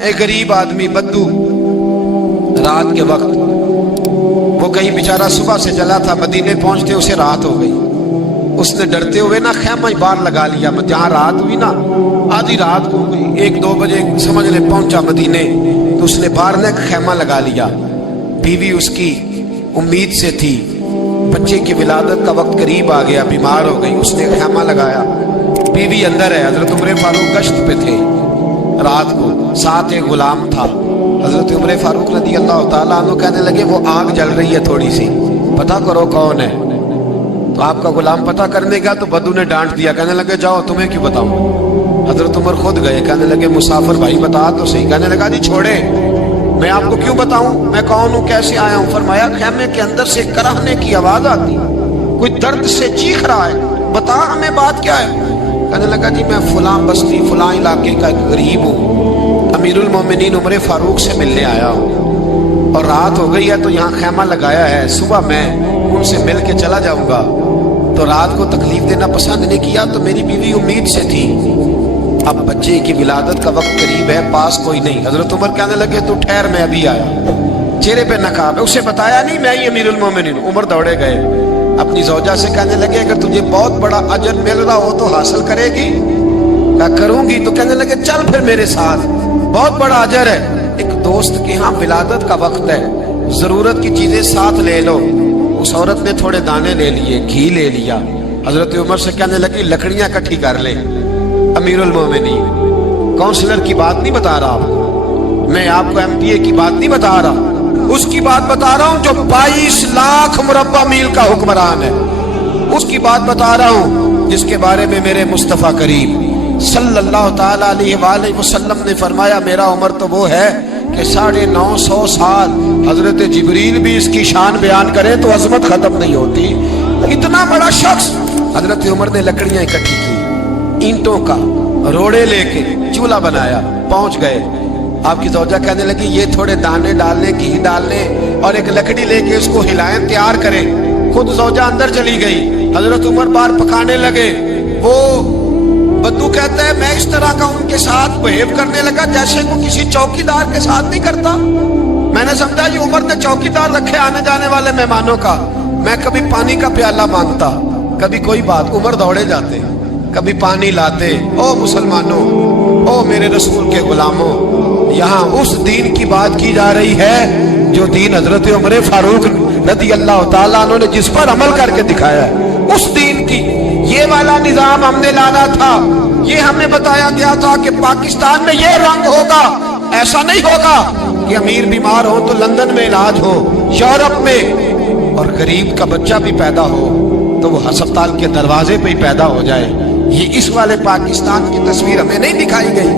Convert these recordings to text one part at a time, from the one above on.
ایک غریب آدمی بدو رات کے وقت وہ کہیں بیچارہ صبح سے چلا تھا، مدینے پہنچتے اسے رات ہو گئی. اس نے ڈرتے ہوئے نا خیمہ ہی باہر لگا لیا. جہاں رات ہوئی نا آدھی رات ہو گئی، 1-2 بجے سمجھ لے پہنچا مدینے، تو اس نے باہر نے خیمہ لگا لیا. بیوی اس کی امید سے تھی، بچے کی ولادت کا وقت قریب آ گیا، بیمار ہو گئی. اس نے خیمہ لگایا، بیوی اندر ہے. حضرت عمر فاروق گشت پہ تھے رات کو، ساتھ ایک غلام تھا. حضرت عمر فاروق رضی اللہ تعالیٰ عنہ کہنے لگے وہ آگ جل رہی ہے تھوڑی سی، پتہ کرو کون ہے. تو آپ کا غلام پتہ کرنے گا تو بدو نے ڈانٹ دیا، کہنے لگے جاؤ تمہیں کیوں بتاؤں. حضرت عمر خود گئے، کہنے لگے مسافر بھائی بتا تو صحیح. کہنے لگا جی چھوڑے، میں آپ کو کیوں بتاؤں میں کون ہوں، کیسے آیا ہوں. فرمایا خیمے کے اندر سے کرہنے کی آواز آتی، کوئی درد سے چیخ رہا ہے، بتا ہمیں بات کیا ہے. کہنے لگا جی میں فلاں بستی فلاں علاقے کا ایک غریب ہوں، امیر المومنین عمر فاروق سے ملنے آیا ہوں، اور رات ہو گئی ہے تو یہاں خیمہ لگایا ہے، صبح میں ان سے مل کے چلا جاؤں گا. تو رات کو تکلیف دینا پسند نہیں کیا، تو میری بیوی امید سے تھی، اب بچے کی ولادت کا وقت قریب ہے، پاس کوئی نہیں. حضرت عمر کہنے لگے تو ٹھہر میں ابھی آیا. چہرے پہ نقاب ہے، اسے بتایا نہیں میں ہی امیر المومنین. عمر دوڑے گئے، اپنی زوجہ سے کہنے لگے اگر تجھے بہت بڑا اجر مل رہا ہو تو حاصل کرے گی. کہا کروں گی. تو کہنے لگے چل پھر میرے ساتھ، بہت بڑا اجر ہے. ایک دوست کے ہاں ولادت کا وقت ہے، ضرورت کی چیزیں ساتھ لے لو. اس عورت نے تھوڑے دانے لے لیے، گھی لے لیا. حضرت عمر سے کہنے لگی لکڑیاں اکٹھی کر لے. امیر المومنین کونسلر کی بات نہیں بتا رہا آپ کو، میں آپ کو ایم پی اے کی بات نہیں بتا رہا، اس کی بات بتا رہا ہوں جو 22 لاکھ مربع میل کا حکمران ہے. اس کی بات بتا رہا ہوں جس کے بارے میں میرے مصطفیٰ کریم صلی اللہ تعالیٰ علیہ وآلہ وسلم نے فرمایا میرا عمر تو وہ ہے کہ 950 سال حضرت جبریل بھی اس کی شان بیان کرے تو عظمت ختم نہیں ہوتی. اتنا بڑا شخص. حضرت عمر نے لکڑیاں اکٹھی کی، اینٹوں کا روڑے لے کے چولہا بنایا، پہنچ گئے. آپ کی زوجہ کہنے لگی یہ تھوڑے دانے ڈالنے، گھی ڈالنے اور ایک لکڑی لے کے اس کو ہلائیں، تیار کریں. خود زوجہ اندر چلی گئی، حضرت عمر بار پکانے لگے. وہ بدو کہتا ہے میں اس طرح کا ان کے ساتھ بہیو کرنے لگا جیسے وہ کسی چوکیدار کے ساتھ نہیں کرتا. میں نے سمجھا یہ عمر نے چوکیدار رکھے آنے جانے والے مہمانوں کا. میں کبھی پانی کا پیالہ مانگتا، کبھی کوئی بات، عمر دوڑے جاتے، کبھی پانی لاتے. او مسلمانوں، او میرے رسول کے غلاموں، یہاں اس دین کی بات کی جا رہی ہے جو دین حضرت عمر فاروق رضی اللہ تعالیٰ عنہ نے جس پر عمل کر کے دکھایا ہے. اس دین کی یہ والا نظام ہم نے لانا تھا. یہ ہمیں بتایا گیا تھا کہ پاکستان میں یہ رنگ ہوگا. ایسا نہیں ہوگا کہ امیر بیمار ہو تو لندن میں علاج ہو، یورپ میں، اور غریب کا بچہ بھی پیدا ہو تو وہ ہسپتال کے دروازے پہ ہی پیدا ہو جائے. یہ اس والے پاکستان کی تصویر ہمیں نہیں دکھائی گئی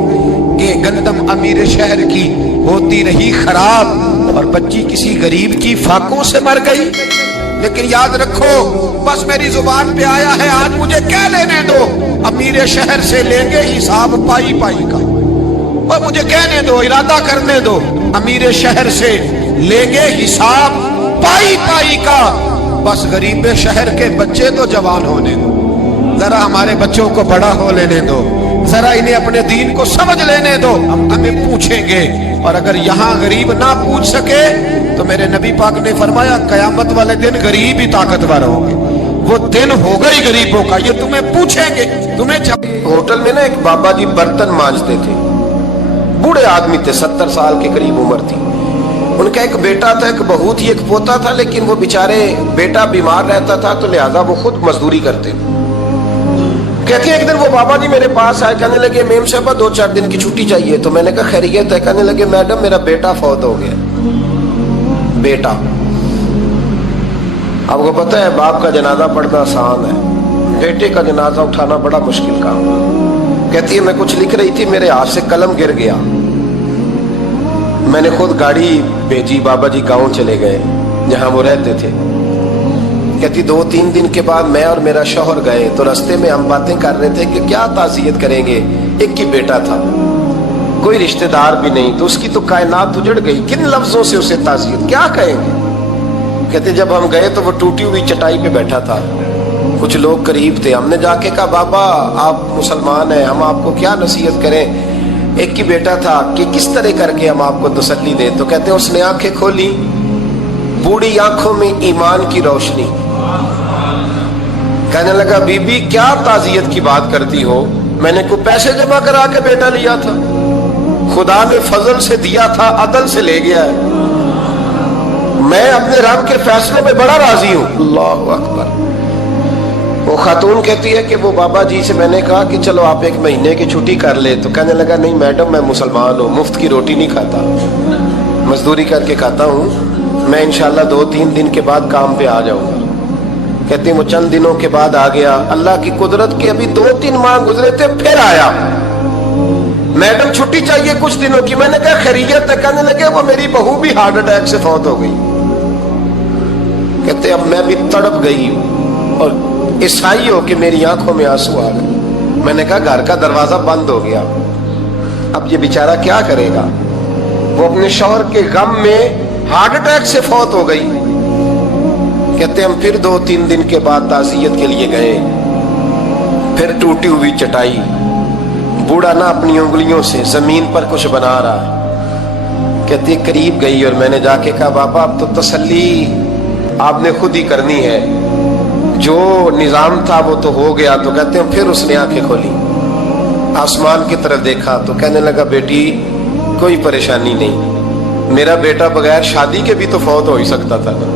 کہ گندم امیر شہر کی ہوتی رہی خراب اور بچی کسی غریب کی فاقوں سے مر گئی. لیکن یاد رکھو بس میری زبان پہ آیا ہے آج مجھے کہہ لینے دو، امیر شہر سے لیں گے حساب پائی پائی کا. اور مجھے کہنے دو، ارادہ کرنے دو، امیر شہر سے لیں گے حساب پائی پائی کا. بس غریب شہر کے بچے تو جوان ہونے دو، ذرا ہمارے بچوں کو بڑا ہو لینے دو، ذرا انہیں اپنے دین کو سمجھ لینے دو، ہم ہمیں پوچھیں گے. اور اگر یہاں غریب نہ پوچھ سکے تو میرے نبی پاک نے فرمایا قیامت والے دن غریب ہی طاقتور ہوں گے. وہ دن ہوگا ہی غریبوں کا، یہ تمہیں پوچھیں گے. تمہیں ہوٹل میں نا ایک بابا جی برتن مانجتے تھے، بوڑھے آدمی تھے، 70 سال کے قریب عمر تھی. ان کا ایک بیٹا تھا، ایک بہو تھی، ایک پوتا تھا، لیکن وہ بیچارے بیٹا بیمار رہتا تھا تو لہذا وہ خود مزدوری کرتے. کہتے ہیں ایک دن وہ بابا جی میرے پاس آئے، کہنے لگے میم صاحبہ 2-4 دن کی چھٹی چاہیے. تو میں نے کہا خیریت ہے؟ کہنے لگے میڈم میرا بیٹا فوت ہو گیا. بیٹا، آپ کو پتہ ہے باپ کا جنازہ پڑھنا آسان ہے، بیٹے کا جنازہ اٹھانا بڑا مشکل کام. کہتی ہے میں کچھ لکھ رہی تھی، میرے ہاتھ سے قلم گر گیا، میں نے خود گاڑی بھیجی، بابا جی گاؤں چلے گئے جہاں وہ رہتے تھے. کہتی 2-3 دن کے بعد میں اور میرا شوہر گئے تو رستے میں ہم باتیں کر رہے تھے کہ کیا تعزیت کریں گے. ایک ہی بیٹا تھا، کوئی رشتہ دار بھی نہیں، تو اس کی تو کائنات اجڑ گئی، کن لفظوں سے اسے تعزیت کیا کہیں گے. کہتے جب ہم گئے تو وہ ٹوٹی ہوئی چٹائی پہ بیٹھا تھا، کچھ لوگ قریب تھے. ہم نے جا کے کہا بابا آپ مسلمان ہیں، ہم آپ کو کیا نصیحت کریں. ایک ہی بیٹا تھا کہ کس طرح کر کے ہم آپ کو تسلی دیں. تو کہتے ہیں اس نے آنکھیں کھولی, بوڑھی آنکھوں میں ایمان کی روشنی. کہنے لگا بی بی کیا تعزیت کی بات کرتی ہو, میں نے کوئی پیسے جمع کرا کے بیٹا لیا تھا, خدا نے فضل سے دیا تھا, عدل سے لے گیا ہے, میں اپنے رب کے فیصلے میں بڑا راضی ہوں. اللہ اکبر. وہ خاتون کہتی ہے کہ وہ بابا جی سے میں نے کہا کہ چلو آپ ایک مہینے کی چھٹی کر لے. تو کہنے لگا نہیں میڈم میں مسلمان ہوں, مفت کی روٹی نہیں کھاتا, مزدوری کر کے کھاتا ہوں, میں انشاءاللہ 2-3 دن کے بعد کام پہ آ جاؤں گا. کہتے ہیں وہ چند دنوں کے بعد آ گیا. اللہ کی قدرت کے ابھی 2-3 ماہ گزرے تھے پھر آیا. میڈم چھٹی چاہیے کچھ دنوں کی. میں نے کہا خیریت ہے. کہنے لگے وہ میری بہو بھی ہارٹ اٹیک سے فوت ہو گئی. کہتے اب میں بھی تڑپ گئی اور عیسائی ہو کہ میری آنکھوں میں آنسو آ گئے. میں نے کہا گھر کا دروازہ بند ہو گیا, اب یہ بیچارہ کیا کرے گا. وہ اپنے شوہر کے غم میں ہارٹ اٹیک سے فوت ہو گئی. کہتے ہم پھر 2-3 دن کے بعد تعزیت کے لیے گئے. پھر ٹوٹی ہوئی چٹائی, بوڑھا نہ اپنی انگلیوں سے زمین پر کچھ بنا رہا. کہتی قریب گئی اور میں نے جا کے کہا بابا اب تو تسلی آپ نے خود ہی کرنی ہے, جو نظام تھا وہ تو ہو گیا. تو کہتے ہیں پھر اس نے آنکھیں کھولی, آسمان کی طرف دیکھا تو کہنے لگا بیٹی کوئی پریشانی نہیں, میرا بیٹا بغیر شادی کے بھی تو فوت ہو ہی سکتا تھا نا,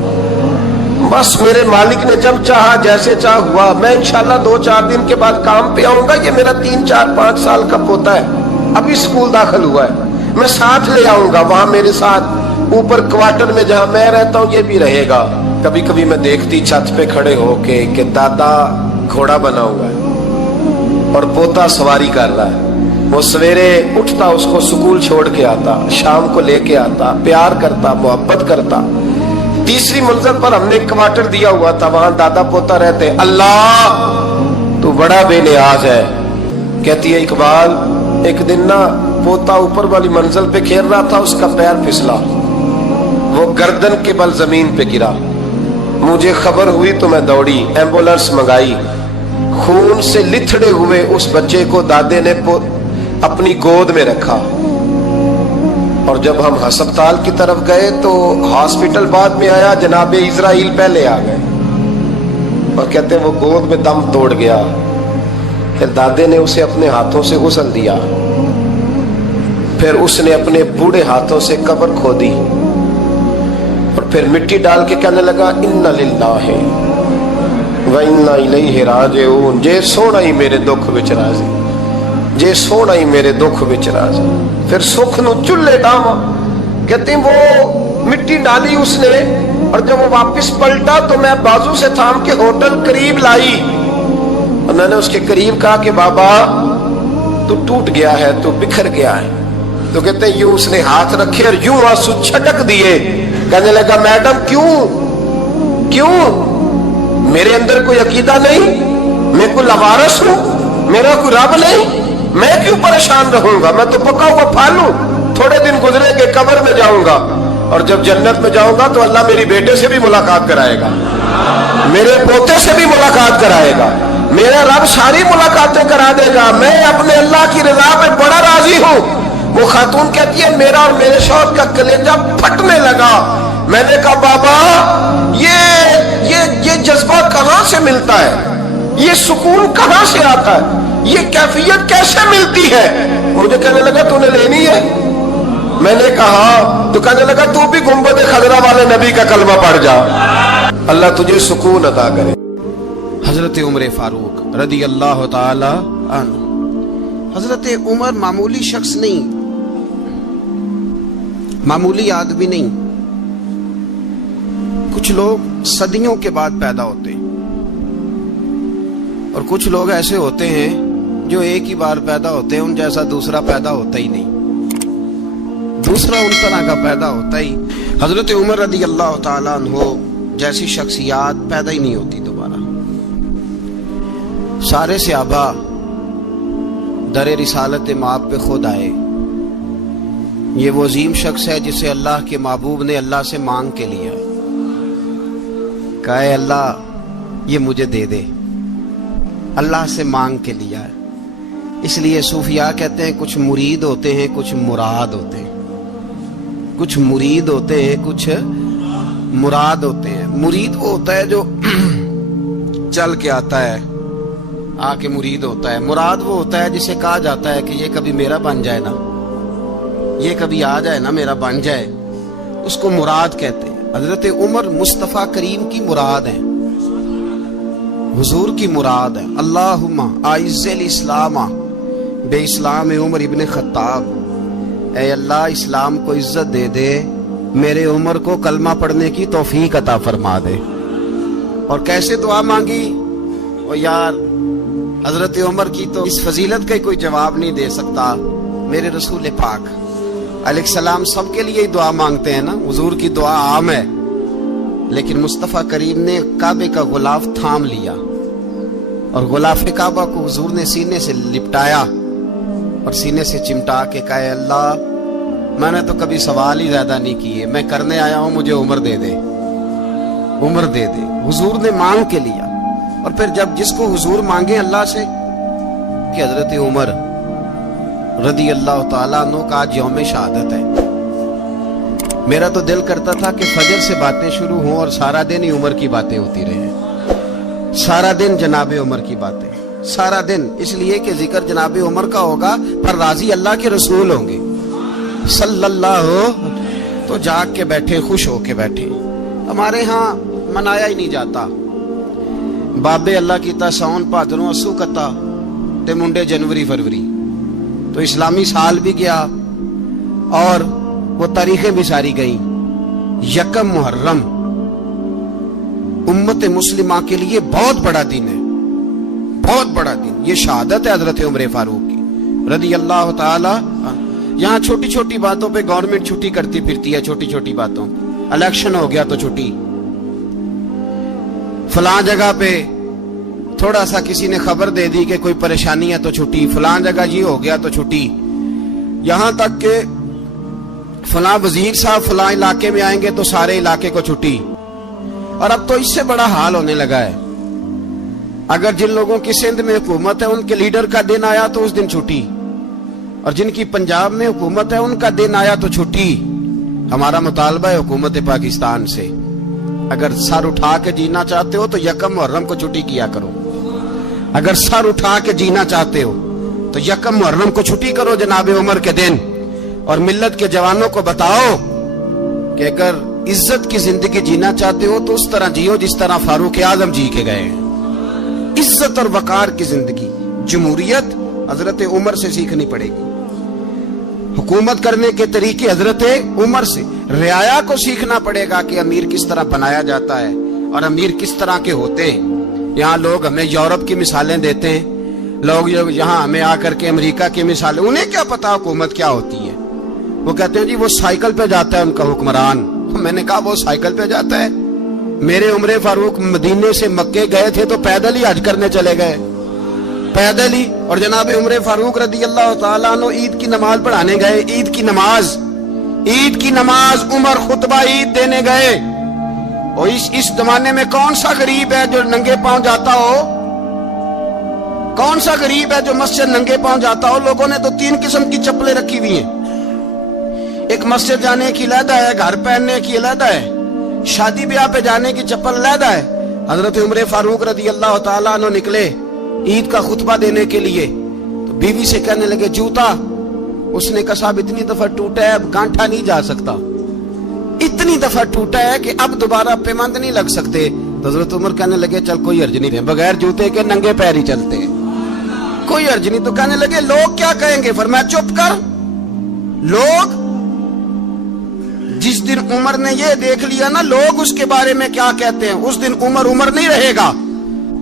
بس میرے مالک نے جب چاہا جیسے چاہ ہوا. میں انشاءاللہ 2-4 دن کے بعد کام پہ آؤں گا. یہ میرا 3-4-5 سال کا پوتا ہے, ابھی اسکول داخل ہوا ہے, میں ساتھ لے آؤں گا. وہاں میرے ساتھ اوپر کوارٹر میں جہاں میں رہتا ہوں یہ بھی رہے گا. کبھی کبھی میں دیکھتی چھت پہ کھڑے ہو کے کہ دادا گھوڑا بنا ہوا ہے اور پوتا سواری کر رہا ہے. وہ سویرے اٹھتا اس کو سکول چھوڑ کے آتا, شام کو لے کے آتا, پیار کرتا, محبت کرتا. تیسری منزل پر ہم نے کوارٹر دیا ہوا تھا, وہاں دادا پوتا رہتے. اللہ تو بڑا بے نیاز ہے. کہتی ہے اقبال ایک دن نا پوتا اوپر والی منزل پہ کھیل رہا تھا, اس کا پیر پھسلا, وہ گردن کے بل زمین پہ گرا. مجھے خبر ہوئی تو میں دوڑی, ایمبولینس منگائی. خون سے لتھڑے ہوئے اس بچے کو دادے نے اپنی گود میں رکھا. اور جب ہم ہسپتال کی طرف گئے تو ہاسپٹل بعد میں آیا, جناب اسرائیل پہلے آ گئے اور کہتے ہیں وہ گود میں دم توڑ گیا. پھر دادے نے اسے اپنے ہاتھوں سے غسل دیا, پھر اس نے اپنے بوڑھے ہاتھوں سے قبر کھودی اور پھر مٹی ڈال کے کہنے لگا انا للہ و انا الیہ راجعون. جے سونا ہی میرے دکھ وچ راضی, جے سونا ہی میرے دکھ وچ راضی. پھر سکھ نو چولہے ڈاواں. کہتے ہیں وہ مٹی ڈالی اس نے, اور جب وہ واپس پلٹا تو میں بازو سے تھام کے ہوٹل قریب لائی اور میں نے اس کے قریب کہا کہ بابا تو ٹوٹ گیا ہے, تو بکھر گیا ہے. تو کہتے ہیں یوں اس نے ہاتھ رکھے اور یوں آنسو چھٹک دیے. کہنے لگا میڈم کیوں میرے اندر کوئی عقیدہ نہیں, میں کوئی لوارث ہوں, میرا کوئی رب نہیں, میں کیوں پریشان رہوں گا, میں تو پکا ہوا پھل ہوں. تھوڑے دن گزرے گے قبر میں جاؤں گا, اور جب جنت میں جاؤں گا تو اللہ میری بیٹے سے بھی ملاقات کرائے گا, میرے پوتے سے بھی ملاقات کرائے گا, میرا رب ساری ملاقاتیں کرا دے گا. میں اپنے اللہ کی رضا پہ بڑا راضی ہوں. وہ خاتون کہتی ہے میرا اور میرے شوہر کا کلیجہ پھٹنے لگا. میں نے کہا بابا یہ جذبہ کہاں سے ملتا ہے, یہ سکون کہاں سے آتا ہے, یہ کیفیت کیسے ملتی ہے. مجھے کہنے لگا تو نے لینی ہے. میں نے کہا تو کہنے لگا تو بھی گنبد خضرا والے نبی کا کلمہ پڑھ جا, اللہ تجھے سکون عطا کرے. حضرت عمر فاروق رضی اللہ تعالی عنہ. حضرت عمر معمولی شخص نہیں, معمولی آدمی نہیں. کچھ لوگ صدیوں کے بعد پیدا ہوتے ہیں اور کچھ لوگ ایسے ہوتے ہیں جو ایک ہی بار پیدا ہوتے ہیں, ان جیسا دوسرا پیدا ہوتا ہی نہیں, دوسرا ان طرح کا پیدا ہوتا ہی. حضرت عمر رضی اللہ تعالیٰ عنہ جیسی شخصیات پیدا ہی نہیں ہوتی دوبارہ. سارے صحابہ در رسالت مآب پہ خود آئے. یہ وہ عظیم شخص ہے جسے اللہ کے محبوب نے اللہ سے مانگ کے لیا, کہا اے اللہ یہ مجھے دے دے. اللہ سے مانگ کے لیا ہے. اس لیے صوفیاء کہتے ہیں کچھ مرید ہوتے ہیں کچھ مراد ہوتے ہیں، کچھ مرید ہوتے ہیں کچھ مراد ہوتے ہیں۔ مرید وہ ہوتا ہے جو چل کے آتا ہے، آ کے مرید ہوتا ہے۔ مراد وہ ہوتا ہے جسے کہا جاتا ہے کہ یہ کبھی میرا بن جائے نا، یہ کبھی آ جائے نا، میرا بن جائے، اس کو مراد کہتے ہیں۔ حضرت عمر مصطفیٰ کریم کی مراد ہیں، حضور کی مراد ہے۔ اللہم اعز الاسلام بے اسلام عمر ابن خطاب، اے اللہ اسلام کو عزت دے دے، میرے عمر کو کلمہ پڑھنے کی توفیق عطا فرما دے۔ اور کیسے دعا مانگی؟ اور یار حضرت عمر کی تو اس فضیلت کا کوئی جواب نہیں دے سکتا، میرے رسول پاک علیہ السلام سب کے لیے ہی دعا مانگتے ہیں نا، حضور کی دعا عام ہے، لیکن مصطفیٰ کریم نے کعبے کا غلاف تھام لیا اور غلاف کعبہ کو حضور نے سینے سے لپٹایا اور سینے سے چمٹا کے کہا اے اللہ میں نے تو کبھی سوال ہی زیادہ نہیں کیے، میں کرنے آیا ہوں، مجھے عمر دے دے، عمر دے دے۔ حضور نے مانگ کے لیا۔ اور پھر جب جس کو حضور مانگے اللہ سے کہ حضرت عمر رضی اللہ تعالیٰ عنہ کا آج یوم شہادت ہے، میرا تو دل کرتا تھا کہ فجر سے باتیں شروع ہوں اور سارا دن ہی عمر کی باتیں ہوتی رہیں، سارا دن جناب عمر کی باتیں، سارا دن، اس لیے کہ ذکر جناب عمر کا ہوگا پر راضی اللہ کے رسول ہوں گے صلی اللہ، تو جاگ کے بیٹھے، خوش ہو کے بیٹھے۔ ہمارے ہاں منایا ہی نہیں جاتا، بابے اللہ کیتا ساؤن بھادروں اسو کتا تے منڈے جنوری فروری، تو اسلامی سال بھی گیا اور وہ تاریخیں بھی ساری گئیں۔ یکم محرم امت مسلمہ کے لیے بہت بڑا دن ہے، بہت بڑا دن، یہ شہادت ہے حضرت عمر فاروق کی رضی اللہ تعالی۔ یہاں چھوٹی چھوٹی باتوں پہ گورنمنٹ چھٹی کرتی پھرتی ہے، چھوٹی چھوٹی باتوں، الیکشن ہو گیا تو چھٹی، فلاں جگہ پہ تھوڑا سا کسی نے خبر دے دی کہ کوئی پریشانی ہے تو چھٹی، فلاں جگہ یہ ہو گیا تو چھٹی، یہاں تک کہ فلاں وزیر صاحب فلاں علاقے میں آئیں گے تو سارے علاقے کو چھٹی۔ اور اب تو اس سے بڑا حال ہونے لگا ہے، اگر جن لوگوں کی سندھ میں حکومت ہے ان کے لیڈر کا دن آیا تو اس دن چھٹی، اور جن کی پنجاب میں حکومت ہے ان کا دن آیا تو چھٹی۔ ہمارا مطالبہ ہے حکومت پاکستان سے، اگر سر اٹھا کے جینا چاہتے ہو تو یکم محرم کو چھٹی کیا کرو، اگر سر اٹھا کے جینا چاہتے ہو تو یکم محرم کو چھٹی کرو جناب عمر کے دن، اور ملت کے جوانوں کو بتاؤ کہ اگر عزت کی زندگی جینا چاہتے ہو تو اس طرح جیو جس طرح فاروق اعظم جی کے گئے ہیں، عزت اور وقار کی زندگی۔ جمہوریت حضرت عمر سے سیکھنی پڑے گی، حکومت کرنے کے طریقے حضرت عمر سے، رعایا کو سیکھنا پڑے گا کہ امیر کس طرح بنایا جاتا ہے اور امیر کس طرح کے ہوتے ہیں۔ یہاں لوگ ہمیں یورپ کی مثالیں دیتے ہیں، لوگ یہاں ہمیں آ کر کے امریکہ کی مثالیں، انہیں کیا پتا حکومت کیا ہوتی ہے، وہ کہتے ہیں جی وہ سائیکل پہ جاتا ہے ان کا حکمران۔ میں نے کہا وہ سائیکل پہ جاتا ہے؟ میرے عمر فاروق مدینے سے مکے گئے تھے تو پیدل ہی حج کرنے چلے گئے، پیدل ہی۔ اور جناب عمر فاروق رضی اللہ تعالیٰ عنہ عید کی نماز پڑھانے گئے، عید کی نماز عمر خطبہ عید دینے گئے۔ اور اس زمانے میں کون سا غریب ہے جو ننگے پاؤں جاتا ہو؟ کون سا غریب ہے جو مسجد ننگے پاؤں جاتا ہو؟ لوگوں نے تو 3 قسم کی چپلیں رکھی ہوئی ہیں، ایک مسجد جانے کی علیحدہ ہے، گھر پہننے کی علیحدہ ہے، شادی بیاہ پہ جانے کی چپل علیحدہ ہے۔ حضرت عمر فاروق رضی اللہ تعالیٰ عنہ نکلے عید کا خطبہ دینے کے لیے تو بیوی سے کہنے لگے جوتا، اس نے کہا صاحب اتنی دفعہ ٹوٹا ہے اب گانٹھا نہیں جا سکتا، اتنی دفعہ ٹوٹا ہے کہ اب دوبارہ پیمند نہیں لگ سکتے۔ تو حضرت عمر کہنے لگے چل کوئی حرج نہیں ہے، بغیر جوتے کے ننگے پیر ہی چلتے ہیں، کوئی حرج نہیں۔ تو کہنے لگے لوگ کیا کہیں گے؟ فرمایا چپ کر، لوگ جس دن عمر نے یہ دیکھ لیا نا لوگ اس کے بارے میں کیا کہتے ہیں، اس دن عمر نہیں رہے گا۔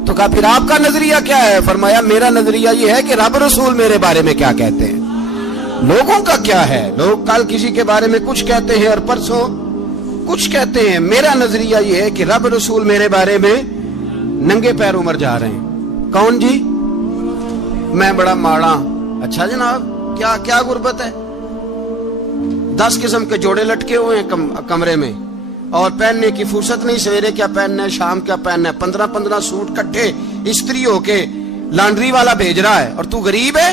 تو کہا پھر آپ کا نظریہ کیا ہے؟ فرمایا میرا نظریہ یہ ہے کہ رب رسول میرے بارے میں کیا کہتے ہیں، لوگوں کا کیا ہے؟ لوگ کل کسی کے بارے میں کچھ کہتے ہیں اور پرسوں کچھ کہتے ہیں، میرا نظریہ یہ ہے کہ رب رسول میرے بارے میں ننگے پیر عمر جا رہے ہیں۔ کون جی؟ میں بڑا ماڑا۔ اچھا جناب کیا غربت ہے؟ 10 قسم کے جوڑے لٹکے ہوئے ہیں کمرے میں اور پہننے کی فرصت نہیں، سویرے کیا پہننا ہے، شام کیا پہننا ہے، 15 سوٹ کٹھے استری ہو کے لانڈری والا بھیج رہا ہے، اور تو غریب ہے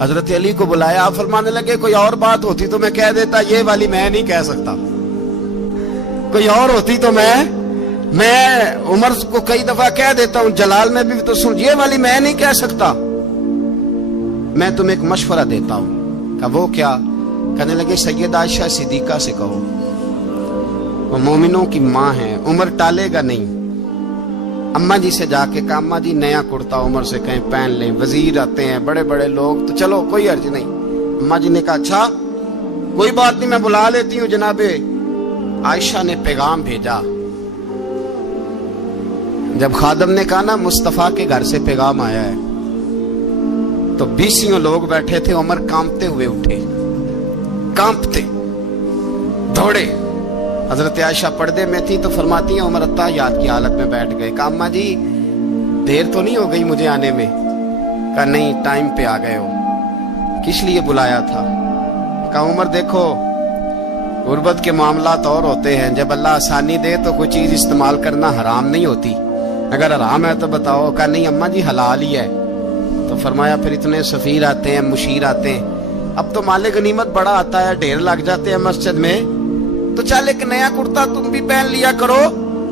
حضرت علی کو بلایا, آپ فرمانے لگے کوئی اور بات ہوتی تو میں کہہ دیتا, یہ والی میں نہیں کہہ سکتا. کوئی اور ہوتی تو میں عمر کو کئی دفعہ کہہ دیتا ہوں, جلال میں بھی تو سن, یہ والی میں نہیں کہہ سکتا. میں تمہیں ایک مشورہ دیتا ہوں. کہا وہ کیا؟ کہنے لگے سیدہ عائشہ صدیقہ سے کہو, وہ مومنوں کی ماں ہے, عمر ٹالے گا نہیں. اماں جی سے جا کے کہا اماں جی نیا کرتا عمر سے کہیں پہن لیں, وزیر آتے ہیں بڑے بڑے لوگ, تو چلو کوئی عرض نہیں. اماں جی نے کہا اچھا کوئی بات نہیں, میں بلا لیتی ہوں. جناب عائشہ نے پیغام بھیجا. جب خادم نے کہا نا مصطفیٰ کے گھر سے پیغام آیا ہے, تو 20 لوگ بیٹھے تھے. عمر کانپتے ہوئے اٹھے, کانپتے دوڑے. حضرت عائشہ پردے میں تھی تو فرماتی ہیں عمر اتحیات کی حالت میں بیٹھ گئے. کہا اماں جی دیر تو نہیں ہو گئی مجھے آنے میں؟ کہا نہیں, ٹائم پہ آ گئے ہو. کس لیے بلایا تھا؟ کہا عمر دیکھو غربت کے معاملات اور ہوتے ہیں, جب اللہ آسانی دے تو کوئی چیز استعمال کرنا حرام نہیں ہوتی, اگر حرام ہے تو بتاؤ. کہا نہیں اماں جی حلال ہی ہے. تو فرمایا پھر اتنے سفیر آتے ہیں, مشیر آتے ہیں, اب تو مال غنیمت بڑا آتا ہے, ڈھیر لگ جاتے ہیں مسجد میں, تو چل ایک نیا کرتا تم بھی پہن لیا کرو,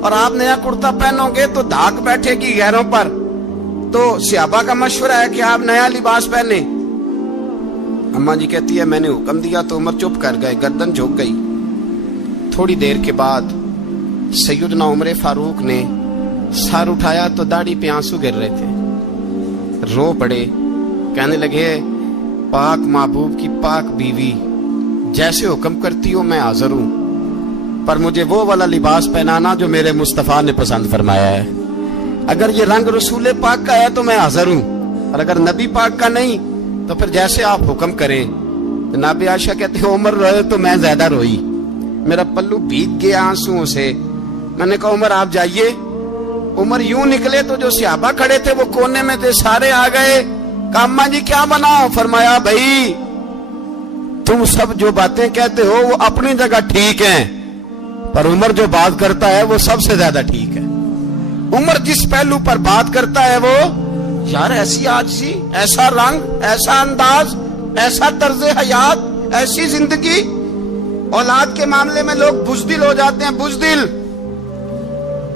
اور آپ نیا کرتا پہنو گے تو دھاک بیٹھے گی غیروں پر. تو صحابہ کا مشورہ ہے کہ آپ نیا لباس پہنے. اماں جی کہتی ہے میں نے حکم دیا تو عمر چپ کر گئے, گردن جھک گئی. تھوڑی دیر کے بعد سیدنا عمر فاروق نے سر اٹھایا تو داڑھی پہ آنسو گر رہے تھے, رو پڑے. کہنے لگے پاک محبوب کی پاک بیوی, جیسے حکم کرتی ہو میں حاضر ہوں, پر مجھے وہ والا لباس پہنانا جو میرے مصطفیٰ نے پسند فرمایا ہے. اگر یہ رنگ رسول پاک کا ہے تو میں حاضر ہوں, اور اگر نبی پاک کا نہیں تو پھر جیسے آپ حکم کریں. جناب عائشہ کہتے ہیں عمر روئے تو میں زیادہ روئی, میرا پلو بھیگ گیا آنسوؤں سے. میں نے کہا عمر آپ جائیے. عمر یوں نکلے تو جو صحابہ کھڑے تھے وہ کونے میں تھے, سارے آ گئے. کہا اماں جی کیا بناؤ؟ فرمایا بھائی تم سب جو باتیں کہتے ہو وہ اپنی جگہ ٹھیک ہیں, پر عمر جو بات کرتا ہے وہ سب سے زیادہ ٹھیک ہے. عمر جس پہلو پر بات کرتا ہے وہ, یار ایسی عاجزی, ایسا رنگ, ایسا انداز, ایسا طرز حیات, ایسی زندگی. اولاد کے معاملے میں لوگ بزدل ہو جاتے ہیں, بزدل.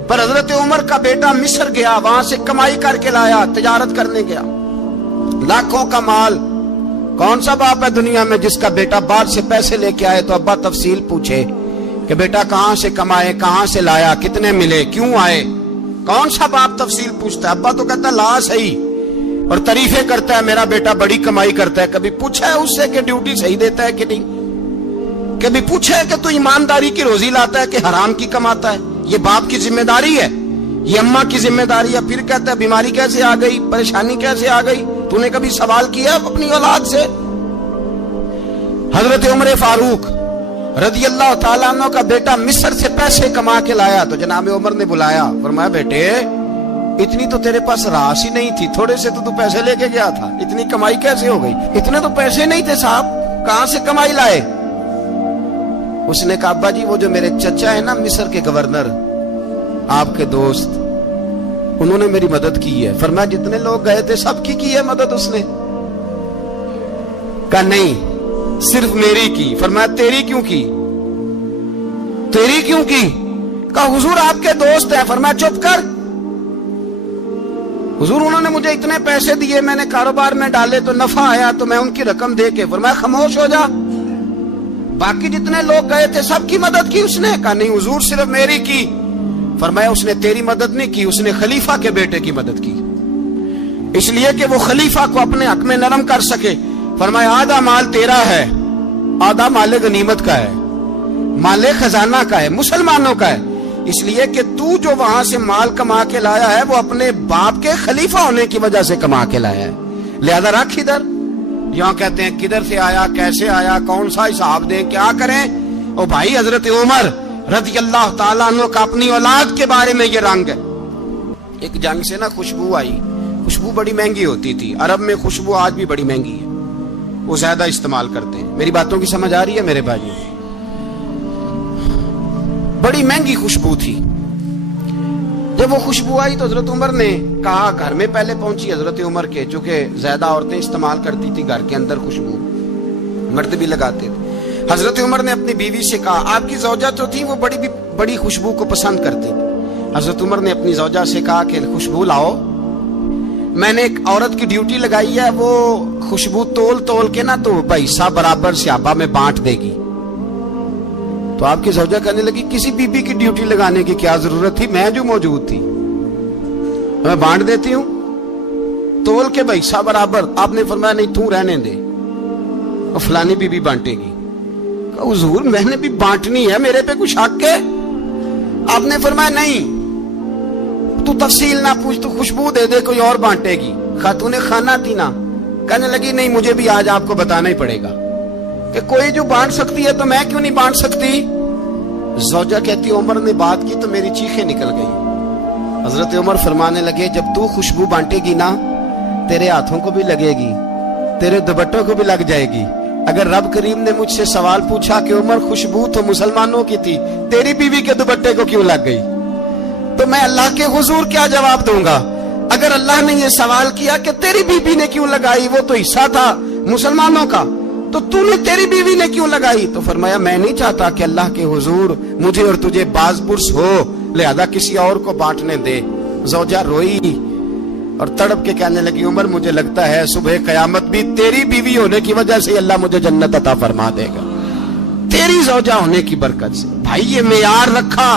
پر حضرت عمر کا بیٹا مصر گیا, وہاں سے کمائی کر کے لایا, تجارت کرنے گیا, لاکھوں کا مال. کون سا باپ ہے دنیا میں جس کا بیٹا باہر سے پیسے لے کے آئے تو ابا تفصیل پوچھے کہ بیٹا کہاں سے کمائے, کہاں سے لایا, کتنے ملے, کیوں آئے؟ کون سا باپ تفصیل پوچھتا ہے؟ ابا تو کہتا ہے لا صحیح, اور تعریفیں کرتا ہے میرا بیٹا بڑی کمائی کرتا ہے. کبھی پوچھا ہے اس سے کہ ڈیوٹی صحیح دیتا ہے کہ نہیں؟ کبھی پوچھا ہے کہ تو ایمانداری کی روزی لاتا ہے کہ حرام کی کماتا ہے؟ یہ باپ کی ذمہ داری ہے, یہ اماں کی ذمہ داری ہے. پھر کہتا ہے بیماری کیسے آ گئی, پریشانی کیسے آ گئی, تو نے کبھی سوال کیا اپنی اولاد سے؟ حضرت عمر فاروق رضی اللہ تعالیٰ عنہ کا بیٹا مصر سے پیسے کما کے لایا تو جناب عمر نے بلایا, فرمایا بیٹے اتنی تو تیرے پاس راس ہی نہیں تھی, تھوڑے سے تو پیسے لے کے گیا تھا, اتنی کمائی کیسے ہو گئی؟ اتنے تو پیسے نہیں تھے صاحب, کہاں سے کمائی لائے؟ اس نے کہا ابا جی وہ جو میرے چچا ہے نا مصر کے گورنر, آپ کے دوست, انہوں نے میری مدد کی ہے. فرمایا جتنے لوگ گئے تھے سب کی ہے مدد اس نے؟ کہا نہیں صرف میری کی. فرمایا تیری کیوں کی؟ تیری کیوں کی؟ کہا حضور آپ کے دوست ہیں. فرمایا چپ کر, حضور انہوں نے مجھے اتنے پیسے دیے, میں نے کاروبار میں ڈالے تو نفع آیا تو میں ان کی رقم دے کے. فرمایا خاموش ہو جا, باقی جتنے لوگ گئے تھے سب کی مدد کی اس نے؟ کہا نہیں حضور صرف میری کی. فرمایا اس نے تیری مدد نہیں کی, اس نے خلیفہ کے بیٹے کی مدد کی, اس لیے کہ وہ خلیفہ کو اپنے حق میں نرم کر سکے. فرمایا آدھا مال تیرا ہے, آدھا مال غنیمت کا ہے, مال خزانہ کا ہے, مسلمانوں کا ہے, اس لیے کہ تو جو وہاں سے مال کما کے لایا ہے وہ اپنے باپ کے خلیفہ ہونے کی وجہ سے کما کے لایا ہے, لہذا رکھ ادھر. یہاں کہتے ہیں کدھر سے آیا, کیسے آیا, کون سا حساب دیں, کیا کریں؟ او بھائی حضرت عمر رضی اللہ تعالیٰ عنہ کا اپنی اولاد کے بارے میں یہ رنگ ہے. ایک جنگ سے نا خوشبو آئی, خوشبو بڑی مہنگی ہوتی تھی, عرب میں خوشبو آج بھی بڑی مہنگی ہے, وہ زیادہ استعمال کرتے ہیں. میری باتوں کی سمجھ آ رہی ہے میرے بھائی؟ بڑی مہنگی خوشبو تھی. جب وہ خوشبو آئی تو حضرت عمر نے کہا, گھر میں پہلے پہنچی حضرت عمر کے, چونکہ زیادہ عورتیں استعمال کرتی تھی گھر کے اندر خوشبو, مرد بھی لگاتے تھے. حضرت عمر نے اپنی بیوی سے کہا, آپ کی زوجہ جو تھی وہ بڑی خوشبو کو پسند کرتی تھی. حضرت عمر نے اپنی زوجہ سے کہا کہ خوشبو لاؤ, میں نے ایک عورت کی ڈیوٹی لگائی ہے, وہ خوشبو تول کے نا تو پیسہ برابر صحابہ میں بانٹ دے گی. تو آپ کی زوجہ کہنے لگی, کسی بی بی کی ڈیوٹی لگانے کی کیا ضرورت تھی, میں جو موجود تھی میں بانٹ دیتی ہوں تول کے پیسہ برابر. آپ نے فرمایا نہیں تو رہنے دے, اور فلانی بی بی بانٹے گی. حضور میں نے بھی بانٹنی ہے, میرے پہ کچھ حق ہے؟ آپ نے فرمایا نہیں, تو تفصیل نہ پوچھ, تو خوشبو دے دے, کوئی اور بانٹے گی. خاتون خانہ تھی نا, کہنے لگی نہیں مجھے بھی آج آپ کو بتانا ہی پڑے گا کہ کوئی جو بانٹ سکتی ہے تو میں کیوں نہیں بانٹ سکتی. زوجہ کہتی عمر نے بات کی تو میری چیخیں نکل گئی. حضرت عمر فرمانے لگے, جب تو خوشبو بانٹے گی نا تیرے ہاتھوں کو بھی لگے گی, تیرے دوپٹوں کو بھی لگ جائے گی. اگر رب کریم نے مجھ سے سوال پوچھا کہ عمر خوشبو تو مسلمانوں کی تھی, تیری بیوی کے دوپٹے کو کیوں لگ گئی, تو میں اللہ کے حضور کیا جواب دوں گا؟ اگر اللہ نے یہ سوال کیا کہ تیری بیوی نے کیوں لگائی, وہ تو حصہ تھا مسلمانوں کا, تو تو نے تیری بیوی نے کیوں لگائی؟ تو فرمایا میں نہیں چاہتا کہ اللہ کے حضور مجھے اور تجھے باز پرس ہو, لہذا کسی اور کو بانٹنے دے. زوجہ روئی اور تڑپ کے کہنے لگی, عمر مجھے لگتا ہے صبح قیامت بھی تیری بیوی ہونے کی وجہ سے اللہ مجھے جنت عطا فرما دے گا, تیری زوجہ ہونے کی برکت سے. بھائی یہ معیار رکھا,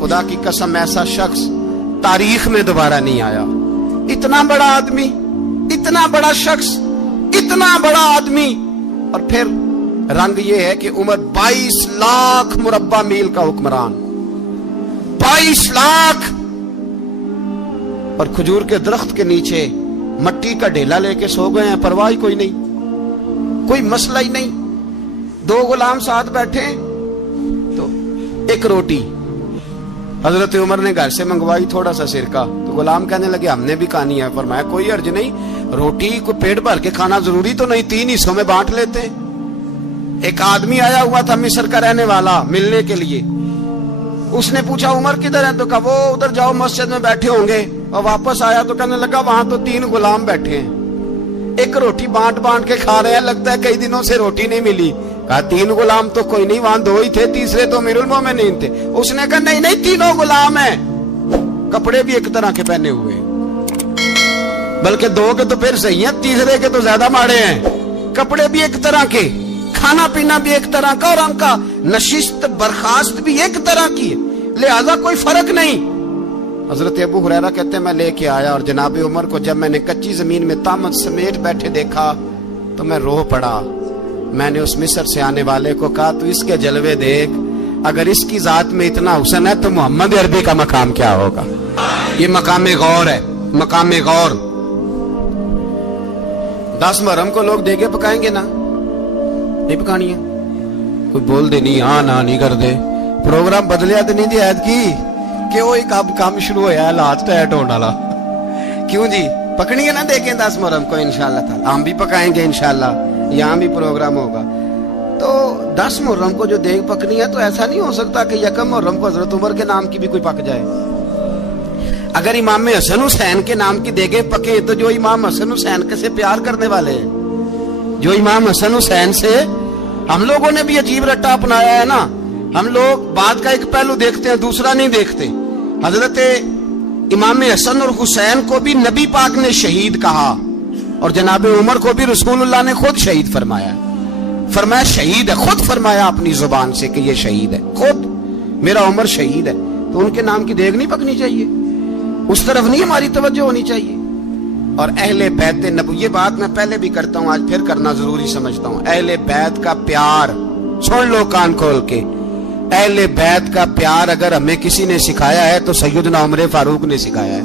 خدا کی قسم ایسا شخص تاریخ میں دوبارہ نہیں آیا. اتنا بڑا آدمی, اتنا بڑا شخص, اتنا بڑا آدمی, اور پھر رنگ یہ ہے کہ عمر 22 لاکھ مربع میل کا حکمران, 22 لاکھ, اور کھجور کے درخت کے نیچے مٹی کا ڈھیلا لے کے سو گئے ہیں, پرواہ کوئی نہیں, کوئی مسئلہ ہی نہیں. 2 غلام ساتھ بیٹھے تو ایک روٹی حضرت عمر نے گھر سے منگوائی, تھوڑا سا سرکہ, تو غلام کہنے لگے ہم نے بھی کھانی ہے. فرمایا کوئی حرج نہیں, روٹی کو پیٹ بھر کے کھانا ضروری تو نہیں, 3 حصوں میں بانٹ لیتے. ایک آدمی آیا ہوا تھا مصر کا رہنے والا ملنے کے لیے, اس نے پوچھا عمر کدھر ہے, تو کہا وہ ادھر جاؤ مسجد میں بیٹھے ہوں گے. اور واپس آیا تو کہنے لگا وہاں تو 3 غلام بیٹھے ہیں, ایک روٹی بانٹ کے کھا رہے ہیں, لگتا ہے کئی دنوں سے روٹی نہیں ملی. کہا 3 غلام تو کوئی نہیں, وہاں 2 ہی تھے, تیسرے تو امیر المومنین تھے. اس نے کہا نہیں 3 غلام ہیں, کپڑے بھی ایک طرح کے پہنے ہوئے, بلکہ 2 کے تو پھر صحیح ہیں, تیسرے کے تو زیادہ ماڑے ہیں. کپڑے بھی ایک طرح کے, کھانا پینا بھی ایک طرح کا, اور ان کا نشست برخاست بھی ایک طرح کی, لہذا کوئی فرق نہیں. حضرت ابو ہریرہ کہتے ہیں میں لے کے آیا, اور جناب عمر کو جب میں نے کچی زمین میں تامت سمیٹ بیٹھے دیکھا تو میں رو پڑا. میں نے اس مصر سے آنے والے کو کہا تو اس کے جلوے دیکھ, اگر اس کی ذات میں اتنا حسن ہے تو محمد عربی کا مقام کیا ہوگا. یہ مقام غور ہے, مقام غور. 10 محرم کو لوگ دیگے پکائیں گے نا, نہیں پکانی ہے, کوئی بول دے نہیں, ہاں نہ نہیں کر دے, پروگرام بدلیا تو نہیں دی عید کی کہ وہ ایک کام شروع ہوا ہے لاسٹ ٹائٹ ہونے والا. کیوں جی, پکڑی ہے نا دیکھیں 10 محرم کو انشاءاللہ تعالی, ہم بھی پکائیں گے انشاءاللہ, یہاں بھی پروگرام ہوگا. تو 10 محرم کو جو دیگ پکنی ہے تو ایسا نہیں ہو سکتا کہ 1 محرم کو حضرت عمر کے نام کی بھی کوئی پک جائے. اگر امام حسن حسین کے نام کی دیگیں پکے تو جو امام حسن حسین سے پیار کرنے والے ہیں, جو امام حسن حسین سے, ہم لوگوں نے بھی عجیب رٹا اپنایا ہے نا, ہم لوگ بات کا ایک پہلو دیکھتے ہیں دوسرا نہیں دیکھتے. حضرت امام حسن اور حسین کو بھی نبی پاک نے شہید کہا, اور جناب عمر کو بھی رسول اللہ نے خود شہید فرمایا. فرمایا شہید ہے, خود فرمایا اپنی زبان سے کہ یہ شہید ہے, خود میرا عمر شہید ہے. تو ان کے نام کی دیگ نہیں پکنی چاہیے, اس طرف نہیں ہماری توجہ ہونی چاہیے. اور اہل بیت نبو, یہ بات میں پہلے بھی کرتا ہوں, آج پھر کرنا ضروری سمجھتا ہوں. اہل بیت کا پیار سن لو کان کھول کے, اہل بیت کا پیار اگر ہمیں کسی نے سکھایا ہے تو سیدنا عمر فاروق نے سکھایا ہے.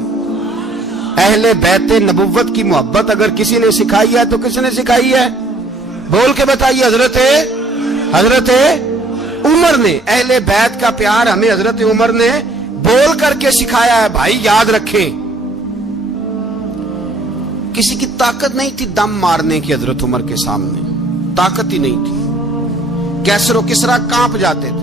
اہل بیت نبوت کی محبت اگر کسی نے سکھائی ہے تو کس نے سکھائی ہے, بول کے بتائیے. حضرت عمر نے. اہل بیت کا پیار ہمیں حضرت عمر نے بول کر کے سکھایا ہے. بھائی یاد رکھیں, کسی کی طاقت نہیں تھی دم مارنے کی حضرت عمر کے سامنے, طاقت ہی نہیں تھی. کیسر و کسرا کانپ جاتے تھے